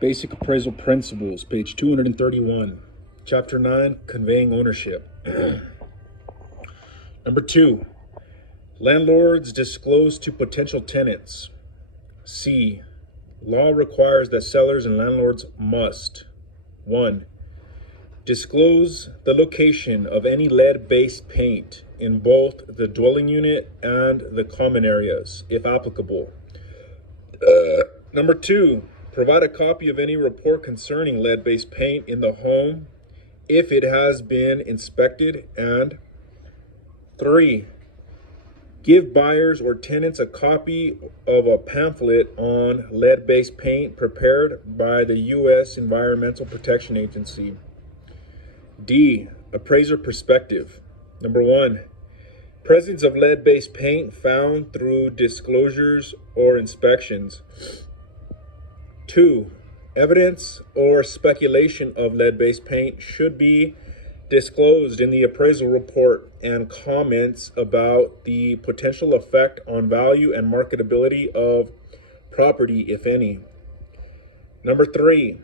Basic Appraisal Principles, page 231. Chapter 9, Conveying Ownership. Number 2, landlords disclose to potential tenants. C, law requires that sellers and landlords must 1. Disclose the location of any lead-based paint in both the dwelling unit and the common areas, if applicable. Number 2, provide a copy of any report concerning lead-based paint in the home if it has been inspected. And 3, give buyers or tenants a copy of a pamphlet on lead-based paint prepared by the U.S. Environmental Protection Agency. D, appraiser perspective. Number 1, presence of lead-based paint found through disclosures or inspections. 2, evidence or speculation of lead-based paint should be disclosed in the appraisal report, and comments about the potential effect on value and marketability of property, if any. Number 3,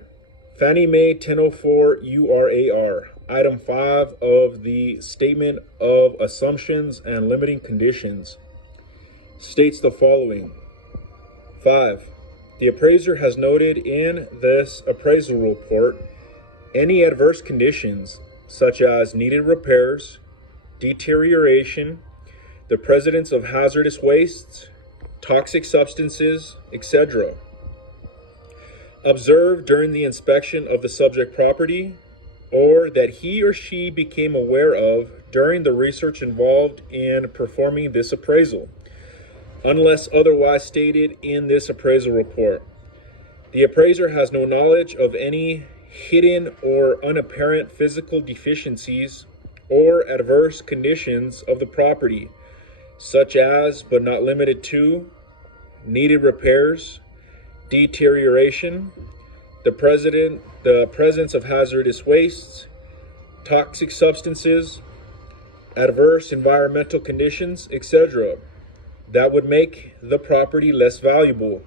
Fannie Mae 1004 URAR, Item 5 of the Statement of Assumptions and Limiting Conditions, states the following. 5. The appraiser has noted in this appraisal report any adverse conditions such as needed repairs, deterioration, the presence of hazardous wastes, toxic substances, etc., observed during the inspection of the subject property, or that he or she became aware of during the research involved in performing this appraisal, unless otherwise stated in this appraisal report. The appraiser has no knowledge of any hidden or unapparent physical deficiencies or adverse conditions of the property, such as, but not limited to, needed repairs, deterioration, the presence of hazardous wastes, toxic substances, adverse environmental conditions, etc., that would make the property less valuable,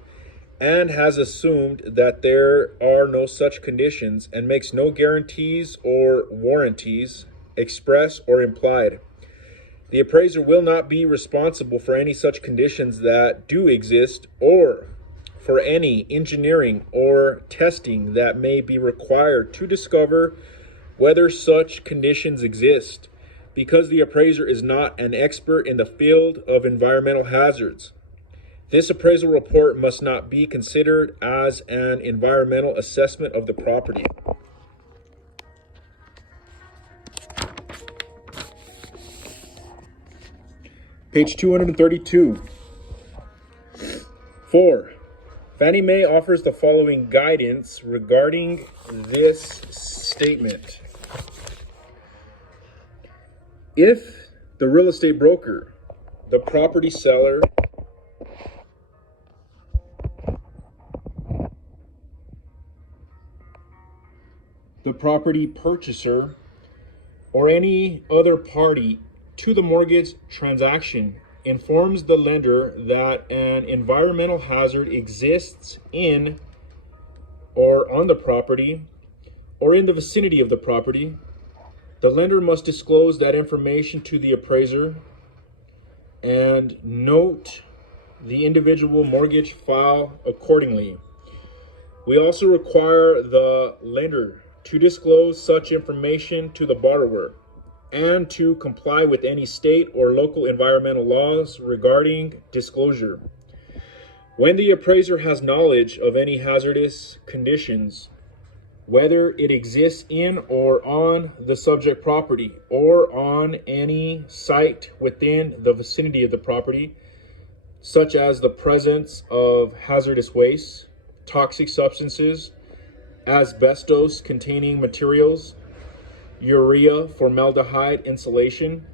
and has assumed that there are no such conditions and makes no guarantees or warranties, express or implied. The appraiser will not be responsible for any such conditions that do exist, or for any engineering or testing that may be required to discover whether such conditions exist, because the appraiser is not an expert in the field of environmental hazards. This appraisal report must not be considered as an environmental assessment of the property. Page 232. 4. Fannie Mae offers the following guidance regarding this statement. If the real estate broker, the property seller, the property purchaser, or any other party to the mortgage transaction informs the lender that an environmental hazard exists in or on the property or in the vicinity of the property, the lender must disclose that information to the appraiser and note the individual mortgage file accordingly. We also require the lender to disclose such information to the borrower and to comply with any state or local environmental laws regarding disclosure. When the appraiser has knowledge of any hazardous conditions, whether it exists in or on the subject property or on any site within the vicinity of the property, such as the presence of hazardous waste, toxic substances, asbestos-containing materials, urea, formaldehyde insulation,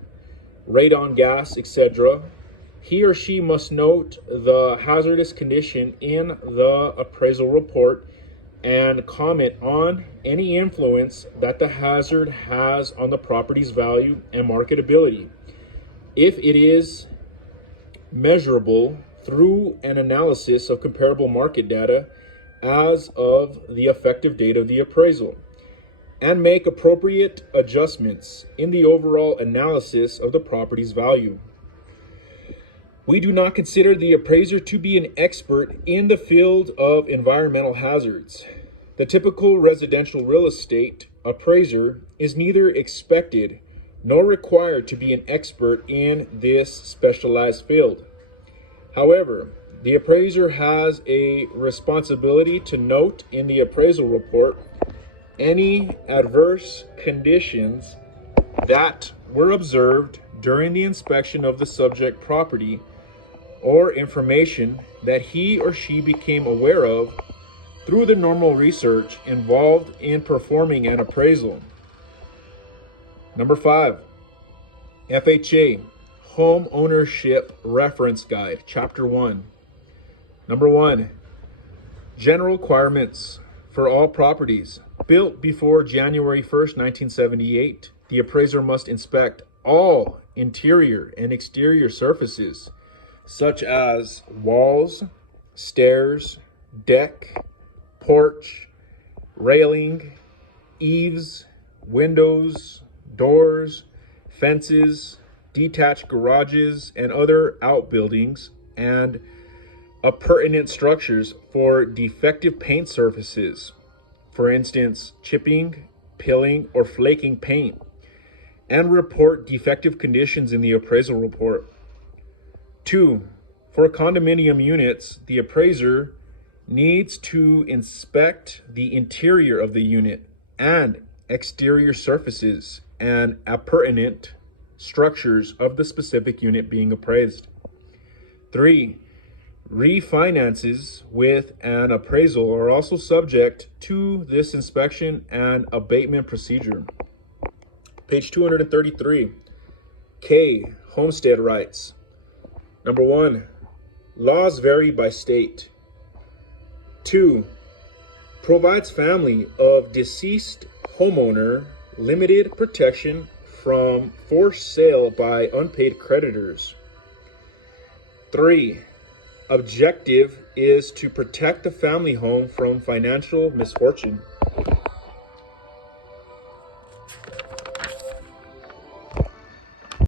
radon gas, etc., he or she must note the hazardous condition in the appraisal report and comment on any influence that the hazard has on the property's value and marketability. If it is measurable through an analysis of comparable market data as of the effective date of the appraisal, and make appropriate adjustments in the overall analysis of the property's value. We do not consider the appraiser to be an expert in the field of environmental hazards. The typical residential real estate appraiser is neither expected nor required to be an expert in this specialized field. However, the appraiser has a responsibility to note in the appraisal report any adverse conditions that were observed during the inspection of the subject property, or information that he or she became aware of through the normal research involved in performing an appraisal. Number 5, FHA Home Ownership Reference Guide, Chapter 1. Number 1, general requirements for all properties built before January 1st, 1978. The appraiser must inspect all interior and exterior surfaces, such as walls, stairs, deck, porch, railing, eaves, windows, doors, fences, detached garages, and other outbuildings, and appurtenant structures for defective paint surfaces, for instance, chipping, peeling, or flaking paint, and report defective conditions in the appraisal report. 2, for condominium units, the appraiser needs to inspect the interior of the unit and exterior surfaces and appurtenant structures of the specific unit being appraised. 3, refinances with an appraisal are also subject to this inspection and abatement procedure. Page 233. K, homestead rights. Number 1, laws vary by state. 2, provides family of deceased homeowner limited protection from forced sale by unpaid creditors. 3, objective is to protect the family home from financial misfortune.